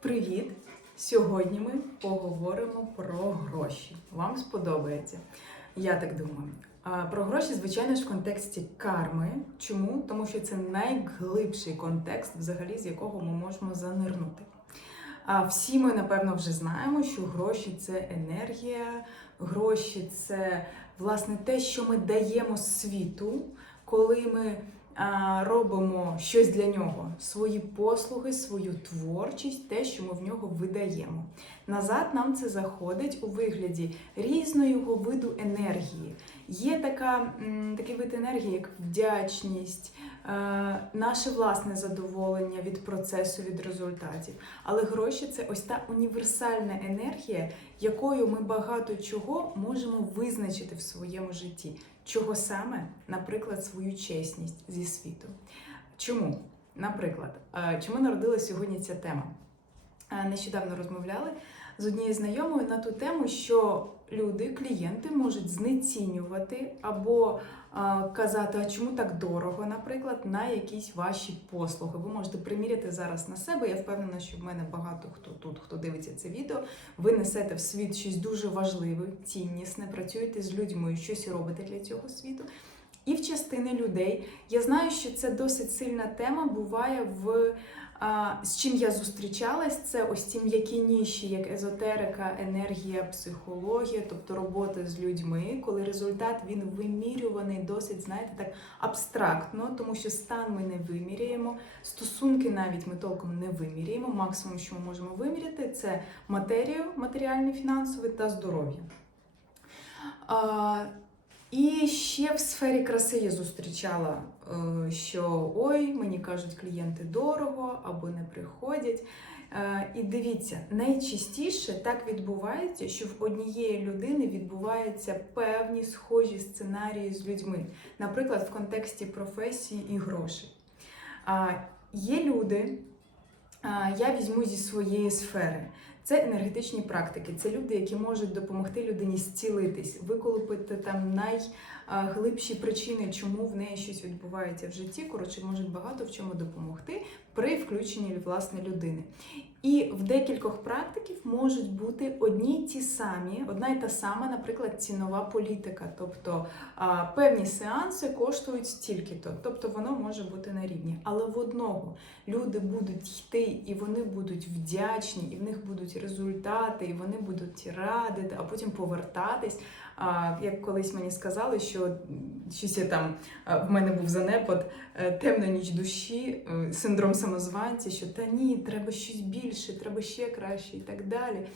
Привіт! Сьогодні ми поговоримо про гроші. Вам сподобається? Я так думаю. Про гроші, звичайно ж, в контексті карми. Чому? Тому що це найглибший контекст, взагалі, з якого ми можемо занирнути. Всі ми, напевно, вже знаємо, що гроші це енергія, гроші це власне те, що ми даємо світу, коли ми робимо щось для нього, свої послуги, свою творчість, те, що ми в нього видаємо. Назад нам це заходить у вигляді різного виду енергії. Є така, такий вид енергії, як вдячність, е, наше власне задоволення від процесу, від результатів. Але гроші це ось та універсальна енергія, якою ми багато чого можемо визначити в своєму житті. Чого саме, наприклад, свою чесність зі світу. Чому? Наприклад, е, чому народилася сьогодні ця тема? Е, Нещодавно розмовляли з однією знайомою на ту тему, що люди, клієнти можуть знецінювати або казати, а чому так дорого, наприклад, на якісь ваші послуги. Ви можете приміряти зараз на себе. Я впевнена, що в мене багато хто тут, хто дивиться це відео. Ви несете в світ щось дуже важливе, ціннісне, працюєте з людьми, щось робите для цього світу. І в частини людей я знаю, що це досить сильна тема буває в з чим я зустрічалась, це ось ці м'які ніші, як езотерика, енергія, психологія, тобто робота з людьми, коли результат він вимірюваний досить, знаєте, так абстрактно, тому що стан ми не виміряємо, стосунки навіть ми толком не виміряємо. Максимум, що ми можемо виміряти, це матерію, матеріальне, фінансове та здоров'я. І ще в сфері краси я зустрічала, що ой, мені кажуть клієнти дорого або не приходять. Е, І дивіться, найчастіше так відбувається, що в однієї людини відбуваються певні схожі сценарії з людьми, наприклад, в контексті професії і грошей. Є люди, я візьму зі своєї сфери. Це енергетичні практики. Це люди, які можуть допомогти людині зцілитись, виколупити там найглибші причини, чому в неї щось відбувається в житті. Коротше, можуть багато в чому допомогти при включенні власне людини. І в декількох практиків можуть бути одні й ті самі, одна й та сама, наприклад, цінова політика. Тобто певні сеанси коштують стільки-то, тобто воно може бути на рівні. Але в одного люди будуть йти, і вони будуть вдячні, і в них будуть результати, і вони будуть радити, а потім повертатись. А, як колись мені сказали, що щось я там в мене був занепад, е, темна ніч душі, е, синдром самозванця, що та ні, треба щось більше, треба ще краще і так далі.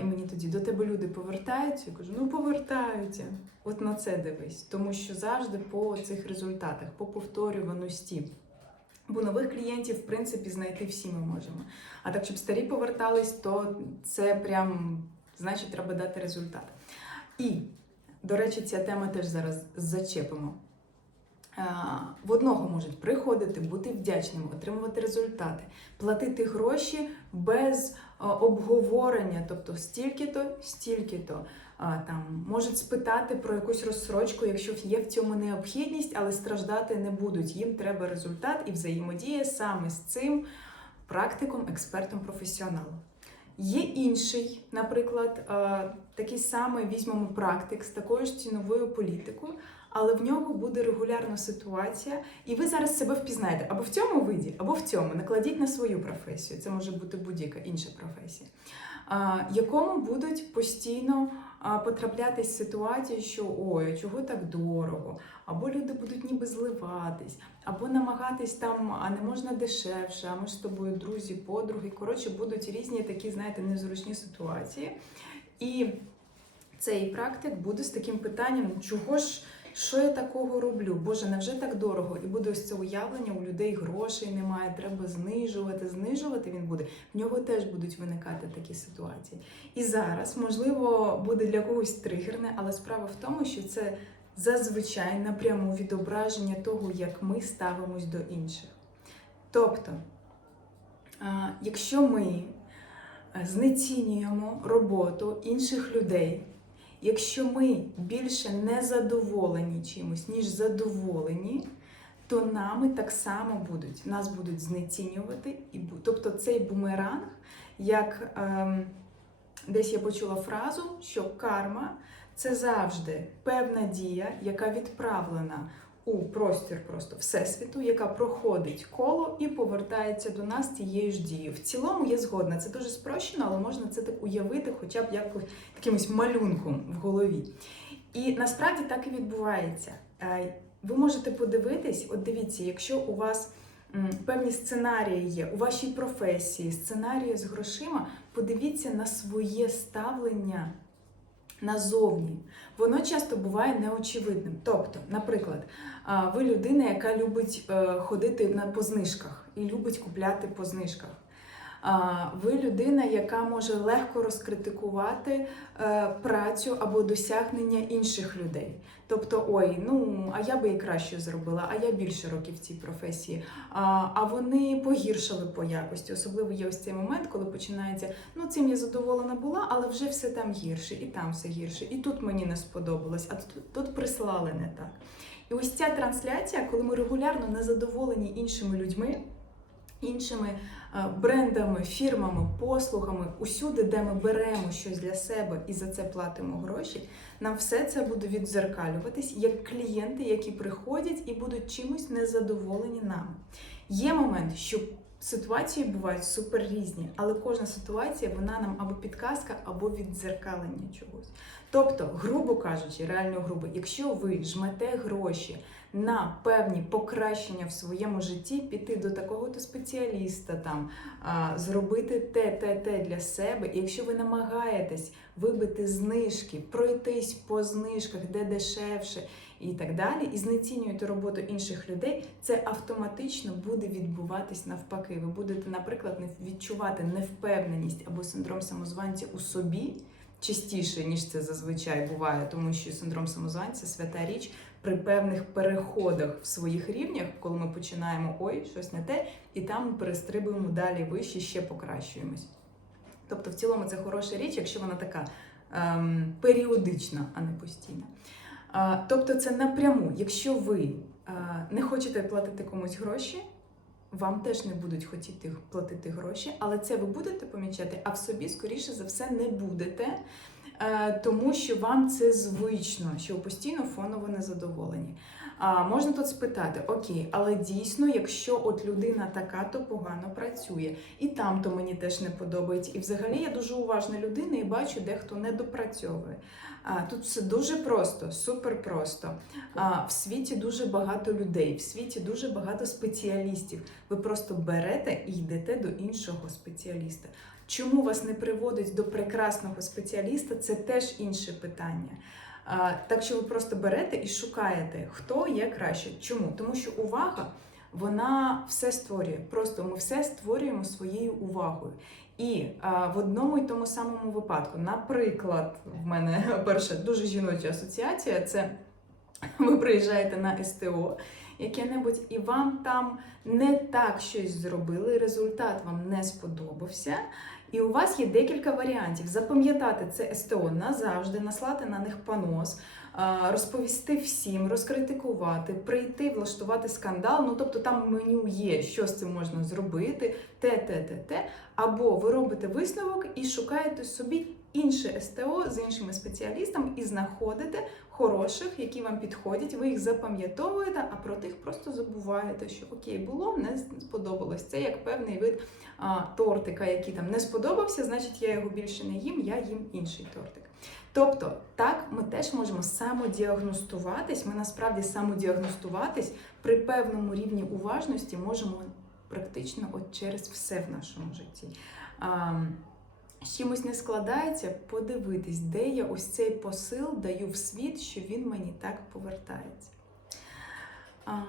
І мені тоді до тебе люди повертаються. Я кажу, ну повертаються. От на це дивись, тому що завжди по цих результатах, по повторюваності. Бо нових клієнтів, в принципі, знайти всі ми можемо. А так, щоб старі повертались, то це прям значить треба дати результат. І, до речі, ця тема теж зараз зачепимо. В одного можуть приходити, бути вдячними, отримувати результати, платити гроші без обговорення, тобто стільки-то, стільки-то. Там можуть спитати про якусь розсрочку, якщо є в цьому необхідність, але страждати не будуть. Їм треба результат і взаємодія саме з цим практиком, експертом, професіоналом. Є інший, наприклад, такий самий візьмемо практик з такою ж ціновою політикою, але в нього буде регулярна ситуація, і ви зараз себе впізнаєте або в цьому виді, або в цьому. Накладіть на свою професію. Це може бути будь-яка інша професія, якому будуть постійно потраплятись ситуації, що ой, чого так дорого, або люди будуть ніби зливатись, або намагатись там, а не можна дешевше, а ми ж з тобою друзі, подруги. Коротше, будуть різні такі, знаєте, незручні ситуації. І цей практик буде з таким питанням, чого ж. Що я такого роблю? Боже, невже так дорого? І буде ось це уявлення, у людей грошей немає, треба знижувати, знижувати він буде. В нього теж будуть виникати такі ситуації. І зараз, можливо, буде для когось тригерне, але справа в тому, що це зазвичай напряму відображення того, як ми ставимось до інших. Тобто, якщо ми знецінюємо роботу інших людей, Якщо ми більше не задоволені чимось, ніж задоволені, то нами так само будуть. Нас будуть знецінювати, і тобто цей бумеранг, як ем, десь я почула фразу, що карма це завжди певна дія, яка відправлена у простір просто всесвіту, яка проходить коло і повертається до нас тією ж дією. В цілому я згодна. Це дуже спрощено, але можна це так уявити, хоча б якось якимось малюнком в голові. І насправді так і відбувається. Е, Ви можете подивитись, от дивіться, якщо у вас певні сценарії є у вашій професії, сценарії з грошима, подивіться на своє ставлення назовні. Воно часто буває неочевидним. Тобто, наприклад, ви людина, яка любить е, ходити на по знижках і любить купляти по знижках. Ви людина, яка може легко розкритикувати е, працю або досягнення інших людей. Тобто, ой, ну а я би і краще зробила, а я більше років в цій професії. А, а вони погіршили по якості. Особливо є ось цей момент, коли починається ну цим я задоволена була, але вже все там гірше, і там все гірше, і тут мені не сподобалось, а тут, тут прислали не так. І ось ця трансляція, коли ми регулярно незадоволені іншими людьми, іншими е, брендами, фірмами, послугами, усюди, де ми беремо щось для себе і за це платимо гроші, нам все це буде віддзеркалюватись як клієнти, які приходять і будуть чимось незадоволені нами. Є момент, що ситуації бувають супер різні, але кожна ситуація вона нам або підказка, або віддзеркалення чогось. Тобто, грубо кажучи, реально грубо, якщо ви жмете гроші на певні покращення в своєму житті, піти до такого-то спеціаліста, там зробити те, те, те для себе. І якщо ви намагаєтесь вибити знижки, пройтись по знижках, де дешевше. І так далі, і знецінюєте роботу інших людей, це автоматично буде відбуватись навпаки. Ви будете, наприклад, відчувати невпевненість або синдром самозванця у собі частіше, ніж це зазвичай буває, тому що синдром самозванця свята річ при певних переходах в своїх рівнях, коли ми починаємо ой, щось не те, і там перестрибуємо далі вище, ще покращуємось. Тобто, в цілому це хороша річ, якщо вона така ем, періодична, а не постійна. А, тобто, це напряму, якщо ви а, не хочете платити комусь гроші, вам теж не будуть хотіти платити гроші, але це ви будете помічати, а в собі, скоріше за все, не будете, е, тому що вам це звично, що постійно фоново незадоволені. А можна тут спитати: окей, але дійсно, якщо от людина така, то погано працює, і там то мені теж не подобається. І взагалі я дуже уважна людина і бачу, де хто не допрацьовує. А тут все дуже просто, супер просто. А в світі дуже багато людей, в світі дуже багато спеціалістів. Ви просто берете і йдете до іншого спеціаліста. Чому вас не приводить до прекрасного спеціаліста? Це теж інше питання. Так що ви просто берете і шукаєте, хто є краще. Чому? Тому що увага вона все створює. Просто ми все створюємо своєю увагою. І а, в одному і тому самому випадку, наприклад, в мене перша дуже жіноча асоціація це ви приїжджаєте на СТО яке-небудь, і вам там не так щось зробили, результат вам не сподобався. І у вас є декілька варіантів: запам'ятати це СТО назавжди, наслати на них понос, розповісти всім, розкритикувати, прийти, влаштувати скандал. Ну тобто там меню є, що з цим можна зробити, те, те, те, те. Або ви робите висновок і шукаєте собі інше СТО з іншими спеціалістами і знаходите хороших, які вам підходять. Ви їх запам'ятовуєте, а про тих просто забуваєте, що окей, було, не сподобалось. Це як певний вид а, тортика, який там не сподобався, значить я його більше не їм, я їм інший тортик. Тобто, так, ми теж можемо самодіагностуватись, ми насправді самодіагностуватись при певному рівні уважності можемо практично от через все в нашому житті. А, з чимось не складається, подивитись, де я ось цей посил даю в світ, що він мені так повертається. А,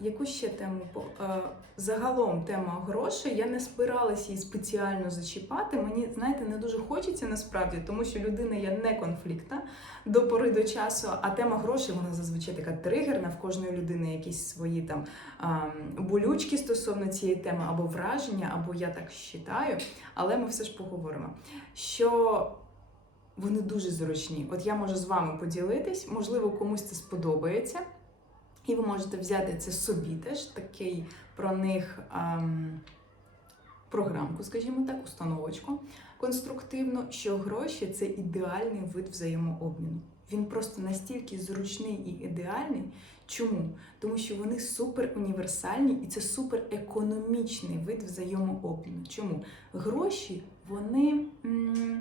яку ще тему? А, загалом тема грошей. Я не збиралася її спеціально зачіпати. Мені, знаєте, не дуже хочеться насправді, тому що людина є не конфліктна до пори до часу, а тема грошей вона зазвичай така тригерна. В кожної людини якісь свої там а, болючки стосовно цієї теми, або враження, або я так вважаю. Але ми все ж поговоримо. Що вони дуже зручні. От я можу з вами поділитись, можливо, комусь це сподобається. І ви можете взяти це собі теж, такий про них ам, програмку, скажімо так, установочку конструктивну, що гроші це ідеальний вид взаємообміну. Він просто настільки зручний і ідеальний. Чому? Тому що вони супер універсальні і це супер економічний вид взаємообміну. Чому? Гроші, вони. м,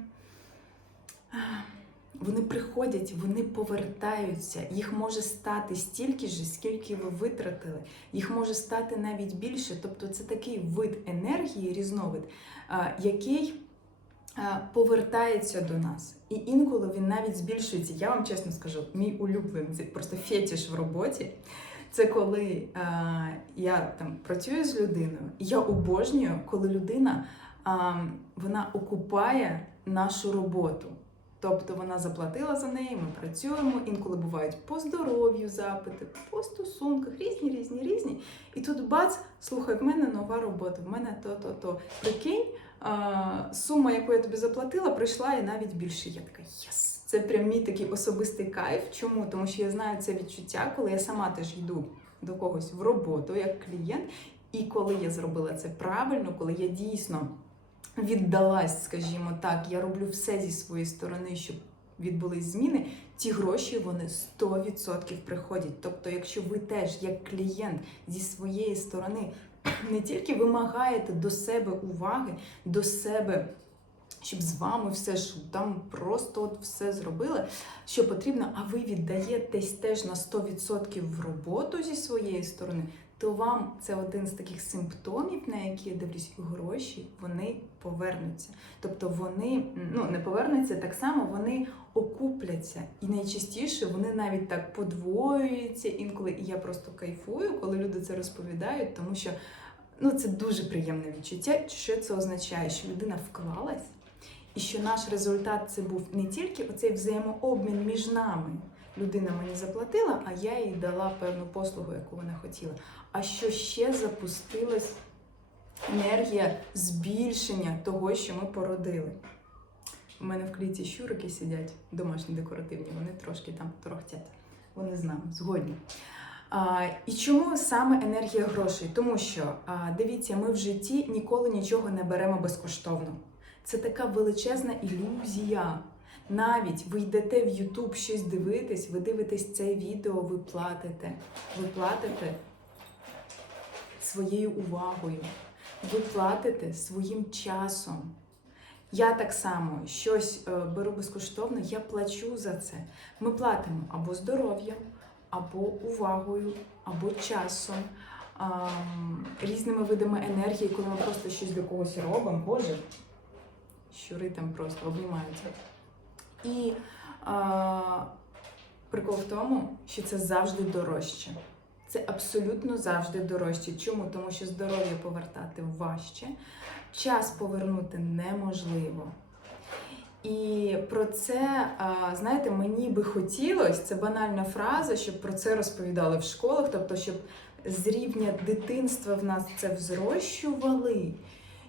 вони приходять, вони повертаються. Їх може стати стільки ж, скільки ви витратили. Їх може стати навіть більше. Тобто це такий вид енергії, різновид, який повертається до нас. І інколи він навіть збільшується. Я вам чесно скажу, мій улюблений це просто фетіш в роботі. Це коли я там працюю з людиною, я обожнюю, коли людина вона окупає нашу роботу. Тобто вона заплатила за неї, ми працюємо, інколи бувають по здоров'ю запити, по стосунках, різні, різні, різні. І тут бац, слухай, в мене нова робота, в мене то-то, то. Прикинь, сума, яку я тобі заплатила, прийшла і навіть більше. Я така єс. Це прям мій такий особистий кайф. Чому? Тому що я знаю це відчуття, коли я сама теж йду до когось в роботу як клієнт, і коли я зробила це правильно, коли я дійсно віддалась, скажімо так, я роблю все зі своєї сторони, щоб відбулись зміни. Ті гроші вони 100% приходять. Тобто, якщо ви теж як клієнт зі своєї сторони не тільки вимагаєте до себе уваги, до себе. Щоб з вами все ж там просто от все зробили, що потрібно, а ви віддаєтесь теж на 100% в роботу зі своєї сторони, то вам це один з таких симптомів, на які я дивлюсь, гроші вони повернуться. Тобто вони ну не повернуться так само, вони окупляться. І найчастіше вони навіть так подвоюються інколи. І я просто кайфую, коли люди це розповідають, тому що ну це дуже приємне відчуття. Що це означає? Що людина вклалась, і що наш результат це був не тільки оцей взаємообмін між нами. Людина мені заплатила, а я їй дала певну послугу, яку вона хотіла. А що ще запустилась енергія збільшення того, що ми породили. У мене в кліті щурики сидять, домашні декоративні, вони трошки там трохтять. Вони з нами згодні. А, і чому саме енергія грошей? Тому що а, дивіться, ми в житті ніколи нічого не беремо безкоштовно. Це така величезна ілюзія. Навіть ви йдете в YouTube щось дивитись, ви дивитесь це відео, ви платите. Ви платите своєю увагою, ви платите своїм часом. Я так само щось е, беру безкоштовно, я плачу за це. Ми платимо або здоров'ям, або увагою, або часом, різними видами енергії, коли ми просто щось для когось робимо. Боже, щури там просто обнімаються. І а, прикол в тому, що це завжди дорожче. Це абсолютно завжди дорожче. Чому? Тому що здоров'я повертати важче, час повернути неможливо. І про це, знаєте, мені би хотілося, це банальна фраза, щоб про це розповідали в школах, тобто, щоб з рівня дитинства в нас це взрощували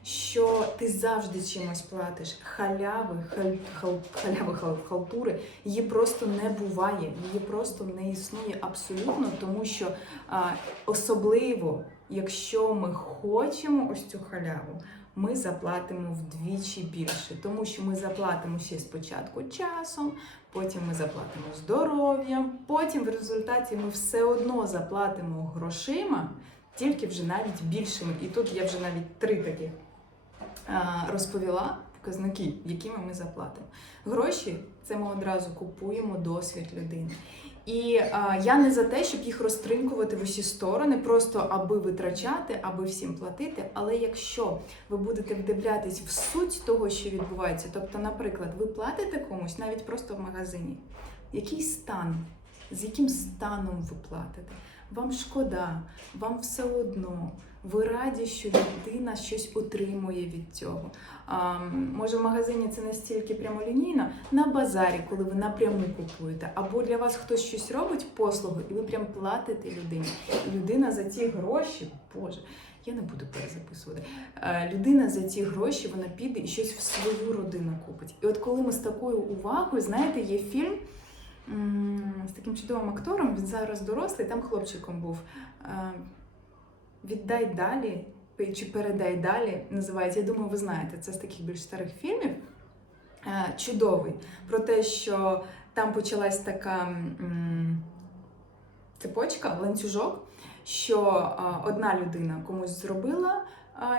що ти завжди чимось платиш. Халяви, халь, хал, халяви, хал, халтури, її просто не буває, її просто не існує абсолютно, тому що а, особливо, якщо ми хочемо ось цю халяву. Ми заплатимо вдвічі більше, тому що ми заплатимо ще спочатку часом, потім ми заплатимо здоров'ям, потім в результаті ми все одно заплатимо грошима, тільки вже навіть більшими. І тут я вже навіть три таких розповіла показники, якими ми заплатимо. Гроші це ми одразу купуємо досвід людини. І а, я не за те, щоб їх розтринкувати в усі сторони, просто аби витрачати, аби всім платити. Але якщо ви будете вдивлятись в суть того, що відбувається, тобто, наприклад, ви платите комусь навіть просто в магазині, який стан, з яким станом ви платите? Вам шкода, вам все одно. Ви раді, що людина щось отримує від цього. А, Може, в магазині це настільки прямолінійно, на базарі, коли ви напряму купуєте, або для вас хтось щось робить послугу, і ви прям платите людині. Людина за ці гроші, Боже, я не буду перезаписувати. А, людина за ці гроші вона піде і щось в свою родину купить. І от коли ми з такою увагою, знаєте, є фільм. З таким чудовим актором. Він зараз дорослий, там хлопчиком був. Е, Віддай далі чи передай далі. Називається. Я думаю, ви знаєте, це з таких більш старих фільмів. Е, Чудовий. Про те, що там почалась така цепочка, ланцюжок, що е, одна людина комусь зробила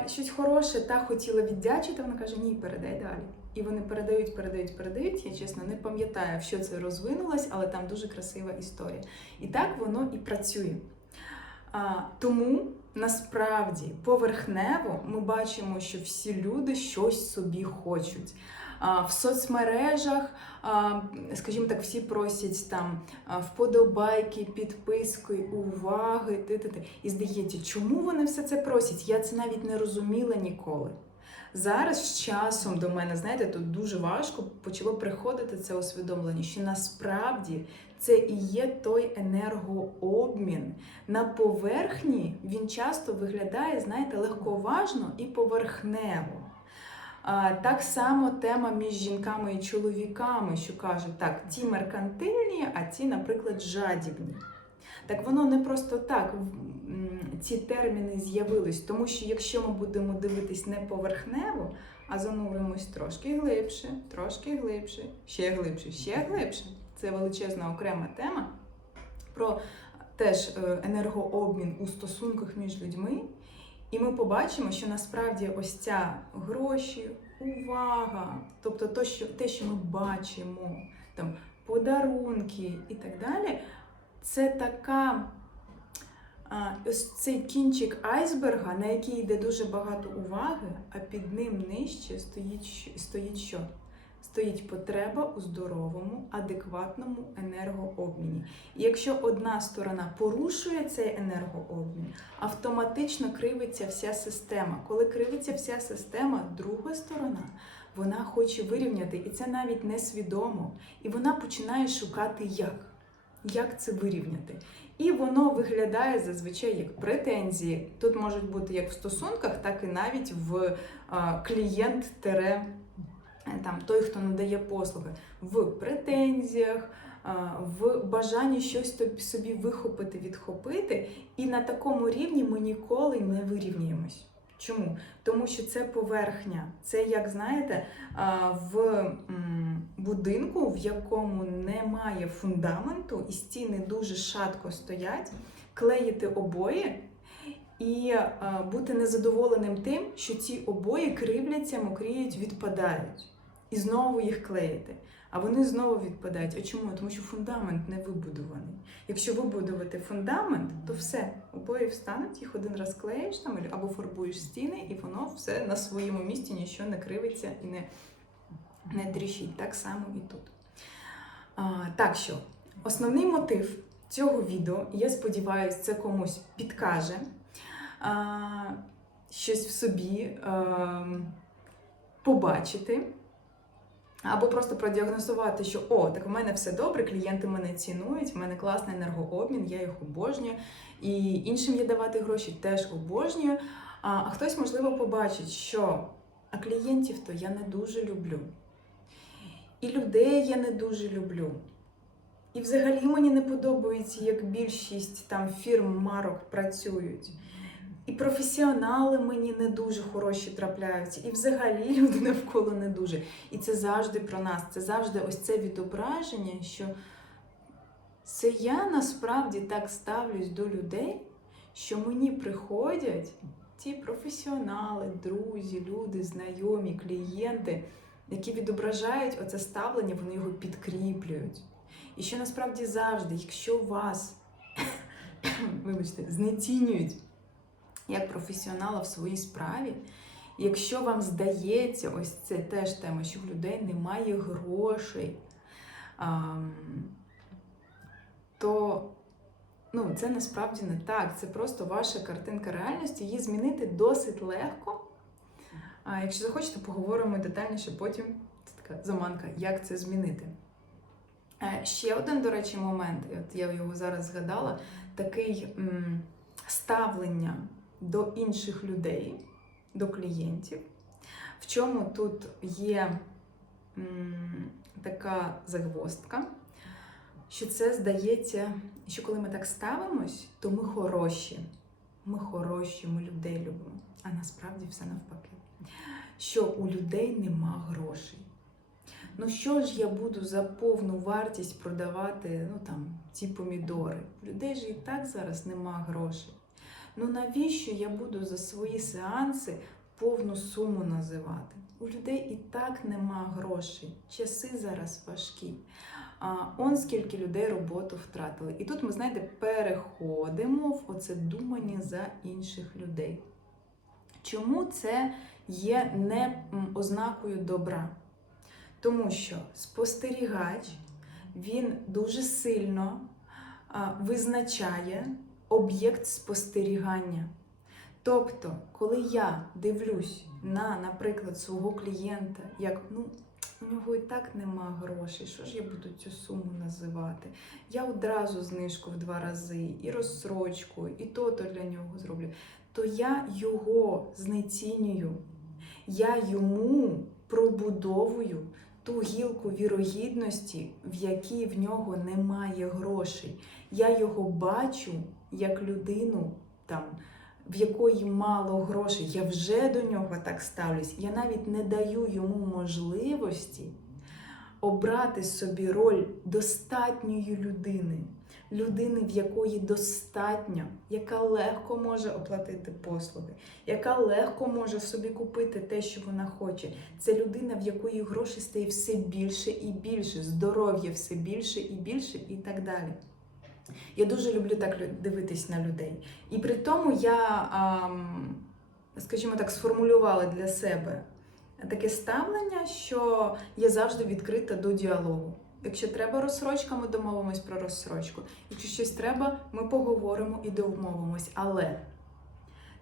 щось хороше та хотіла віддячити, вона каже, ні, передай далі. І вони передають, передають, передають. Я чесно не пам'ятаю, що це розвинулось, але там дуже красива історія. І так воно і працює. А, тому насправді поверхнево ми бачимо, що всі люди щось собі хочуть. А, в соцмережах, а, скажімо так, всі просять там вподобайки, підписки, уваги. ти-ти-ти. І здається, чому вони все це просять? Я це навіть не розуміла ніколи. Зараз з часом до мене, знаєте, тут дуже важко почало приходити це усвідомлення, що насправді це і є той енергообмін. На поверхні він часто виглядає, знаєте, легковажно і поверхнево. Так само тема між жінками і чоловіками, що кажуть, так, ті меркантильні, а ті, наприклад, жадібні. Так воно не просто так ці терміни з'явились, тому що якщо ми будемо дивитись не поверхнево, а зануримось трошки глибше, трошки глибше, ще глибше, ще глибше. Це величезна окрема тема про теж е, енергообмін у стосунках між людьми. І ми побачимо, що насправді ось ця гроші, увага, тобто то, що, те, що ми бачимо, там подарунки і так далі, це така ось цей кінчик айсберга, на який йде дуже багато уваги, а під ним нижче стоїть, стоїть що? Стоїть потреба у здоровому, адекватному енергообміні. І якщо одна сторона порушує цей енергообмін, автоматично кривиться вся система. Коли кривиться вся система, друга сторона вона хоче вирівняти, і це навіть несвідомо. І вона починає шукати як. Як це вирівняти? І воно виглядає зазвичай як претензії. Тут можуть бути як в стосунках, так і навіть в а, клієнт тере там той, хто надає послуги, в претензіях, в бажанні щось собі вихопити, відхопити. І на такому рівні ми ніколи не вирівнюємось. Чому? Тому що це поверхня. Це, як знаєте, в будинку, в якому немає фундаменту, і стіни дуже шатко стоять, клеїти обої і бути незадоволеним тим, що ці обої кривляться, мокріють, відпадають. І знову їх клеїти. А вони знову відпадають. А чому? Тому що фундамент не вибудований. Якщо вибудувати фундамент, то все, обої встануть, їх один раз клеїш там або фарбуєш стіни, і воно все на своєму місці, нічого не кривиться і не, не тріщить. Так само і тут. А, так що, основний мотив цього відео, я сподіваюся, це комусь підкаже а, щось в собі а, побачити. Або просто продіагностувати, що о, так в мене все добре, клієнти мене цінують, в мене класний енергообмін, я їх обожнюю. І іншим є давати гроші теж обожнюю. А хтось, можливо, побачить, що а клієнтів то я не дуже люблю. І людей я не дуже люблю. І взагалі мені не подобається, як більшість там фірм марок працюють. І професіонали мені не дуже хороші трапляються, і взагалі люди навколо не дуже. І це завжди про нас. Це завжди ось це відображення, що це я насправді так ставлюсь до людей, що мені приходять ті професіонали, друзі, люди, знайомі, клієнти, які відображають оце ставлення, вони його підкріплюють. І що насправді завжди, якщо вас, вибачте, знецінюють як професіонала в своїй справі. Якщо вам здається, ось це теж тема, що в людей немає грошей, то ну, це насправді не так. Це просто ваша картинка реальності. Її змінити досить легко. А якщо захочете, поговоримо детальніше потім. Це така заманка, як це змінити. Е, Ще один, до речі, момент, от я його зараз згадала, такий ставлення до інших людей, до клієнтів. В чому тут є м, така загвоздка? що це здається, що коли ми так ставимось, то ми хороші. Ми хороші, ми людей любимо. А насправді все навпаки. Що у людей нема грошей. Ну що ж я буду за повну вартість продавати ну, там, ці помідори? У людей ж і так зараз нема грошей. Ну навіщо я буду за свої сеанси повну суму називати? У людей і так нема грошей. Часи зараз важкі. А он скільки людей роботу втратили. І тут ми, знаєте, переходимо в оце думання за інших людей. Чому це є не ознакою добра? Тому що спостерігач він дуже сильно визначає об'єкт спостерігання. Тобто, коли я дивлюсь на, наприклад, свого клієнта, як ну, у нього і так нема грошей, що ж я буду цю суму називати? Я одразу знижку в два рази, і розсрочку, і то-то для нього зроблю. То я його знецінюю, я йому пробудовую ту гілку вірогідності, в якій в нього немає грошей. Я його бачу як людину, там, в якої мало грошей. Я вже до нього так ставлюсь. Я навіть не даю йому можливості обрати собі роль достатньої людини. Людини, в якої достатньо, яка легко може оплатити послуги, яка легко може собі купити те, що вона хоче. Це людина, в якої грошей стає все більше і більше, здоров'я все більше і більше, і так далі. Я дуже люблю так дивитись на людей. І при тому я, скажімо так, сформулювала для себе таке ставлення, що я завжди відкрита до діалогу. Якщо треба розсрочка, ми домовимось про розсрочку. Якщо щось треба, ми поговоримо і домовимось. Але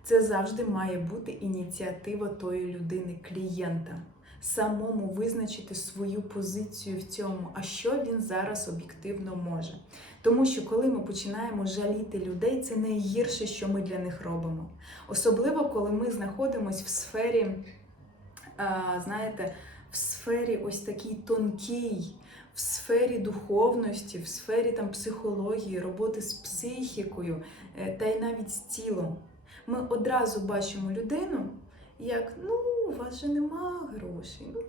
це завжди має бути ініціатива тої людини, клієнта. Самому визначити свою позицію в цьому, а що він зараз об'єктивно може. Тому що коли ми починаємо жаліти людей, це найгірше, що ми для них робимо. Особливо, коли ми знаходимося в сфері, знаєте, в сфері ось такій тонкій, в сфері духовності, в сфері там психології, роботи з психікою е, та й навіть з тілом. Ми одразу бачимо людину, як ну, у вас же нема грошей. Ну,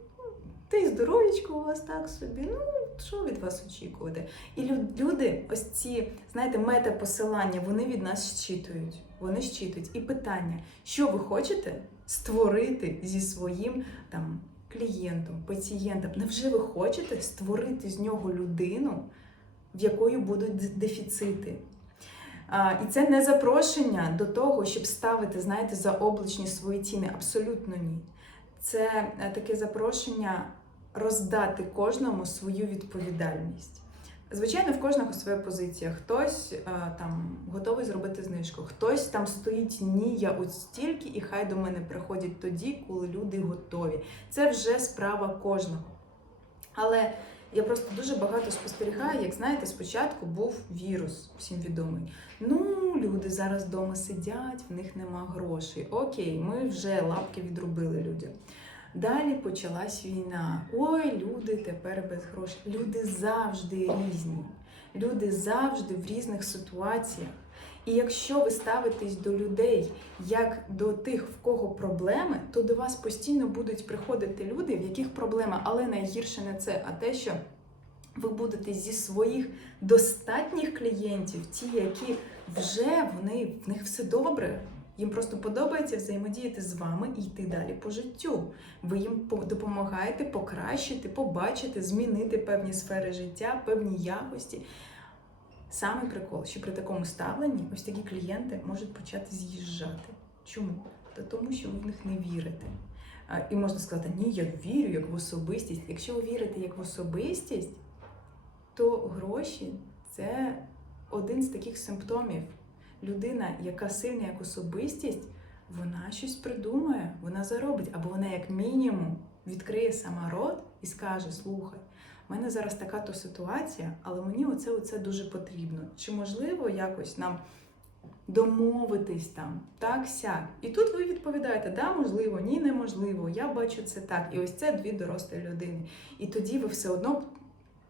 та й здоров'ячко у вас так собі. Ну, що від вас очікувати? І люди, ось ці, знаєте, метапосилання, вони від нас щитують. Вони щитують. І питання: що ви хочете створити зі своїм там клієнтом, пацієнтом? Невже ви хочете створити з нього людину, в якої будуть дефіцити? А, і це не запрошення до того, щоб ставити, знаєте, за облачні свої ціни. Абсолютно ні. Це е, таке запрошення роздати кожному свою відповідальність. Звичайно, в кожного своя позиція. Хтось е, там готовий зробити знижку, хтось там стоїть ні, я от стільки, і хай до мене приходять тоді, коли люди готові. Це вже справа кожного. Але я просто дуже багато спостерігаю, як знаєте, спочатку був вірус, всім відомий. Ну, люди зараз вдома сидять, в них нема грошей. Окей, ми вже лапки відрубили людям. Далі почалась війна. Ой, люди тепер без грошей. Люди завжди різні. Люди завжди в різних ситуаціях. І якщо ви ставитесь до людей як до тих, в кого проблеми, то до вас постійно будуть приходити люди, в яких проблема, але найгірше не це, а те, що ви будете зі своїх достатніх клієнтів, ті, які вже вони в них все добре. Їм просто подобається взаємодіяти з вами і йти далі по життю. Ви їм по- допомагаєте покращити, побачити, змінити певні сфери життя, певні якості. Саме прикол, що при такому ставленні ось такі клієнти можуть почати з'їжджати. Чому? Та тому, що ви в них не вірите. І можна сказати, ні, я вірю як в особистість. Якщо ви вірите як в особистість, то гроші це один з таких симптомів. Людина, яка сильна як особистість, вона щось придумає, вона заробить, або вона, як мінімум, відкриє сама рот і скаже: Слухай, в мене зараз така то ситуація, але мені оце, оце дуже потрібно. Чи можливо якось нам домовитись там, так сяк? І тут ви відповідаєте: да, можливо, ні, неможливо. Я бачу це так. І ось це дві дорослі людини. І тоді ви все одно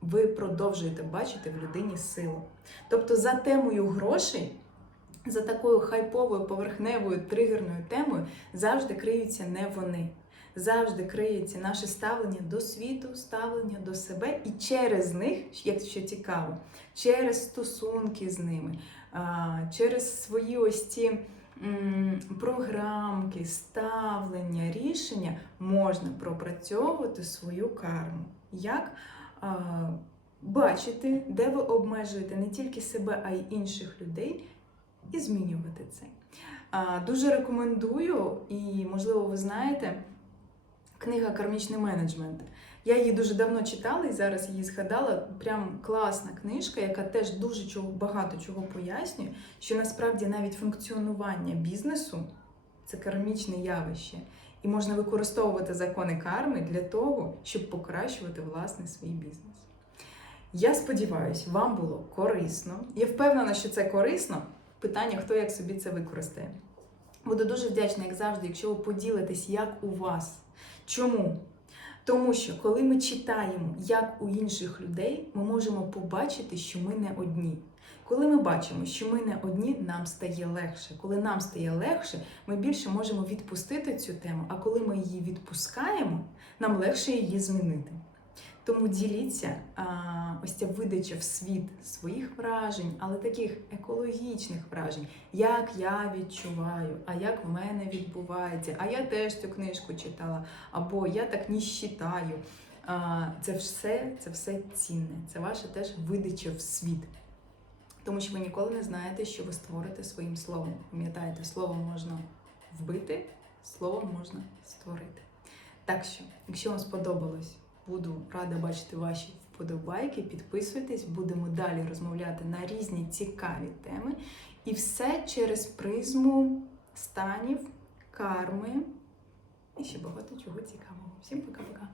ви продовжуєте бачити в людині силу. Тобто за темою грошей, за такою хайповою, поверхневою, тригерною темою завжди криються не вони. Завжди криється наше ставлення до світу, ставлення до себе, і через них, якщо цікаво, через стосунки з ними, через свої ось ці програмки, ставлення, рішення можна пропрацьовувати свою карму. Як бачити, де ви обмежуєте не тільки себе, а й інших людей, і змінювати це. Дуже рекомендую, і можливо, ви знаєте, книга Кармічний менеджмент. Я її дуже давно читала і зараз її згадала. Прям класна книжка, яка теж дуже чого, багато чого пояснює, що насправді навіть функціонування бізнесу це кармічне явище. І можна використовувати закони карми для того, щоб покращувати власне свій бізнес. Я сподіваюся, вам було корисно. Я впевнена, що це корисно. Питання, хто як собі це використає. Буду дуже вдячна, як завжди, якщо ви поділитесь, як у вас. Чому? Тому що коли ми читаємо, як у інших людей, ми можемо побачити, що ми не одні. Коли ми бачимо, що ми не одні, нам стає легше. Коли нам стає легше, ми більше можемо відпустити цю тему. А коли ми її відпускаємо, нам легше її змінити. Тому діліться а, ось ця видача в світ своїх вражень, але таких екологічних вражень, як я відчуваю, а як в мене відбувається, а я теж цю книжку читала, або я так не считаю. Це все, це все цінне. Це ваша теж видача в світ. Тому що ви ніколи не знаєте, що ви створите своїм словом. Пам'ятаєте, словом можна вбити, словом можна створити. Так що, якщо вам сподобалось, буду рада бачити ваші вподобайки. Підписуйтесь, будемо далі розмовляти на різні цікаві теми. І все через призму станів, карми і ще багато чого цікавого. Всім пока-пока.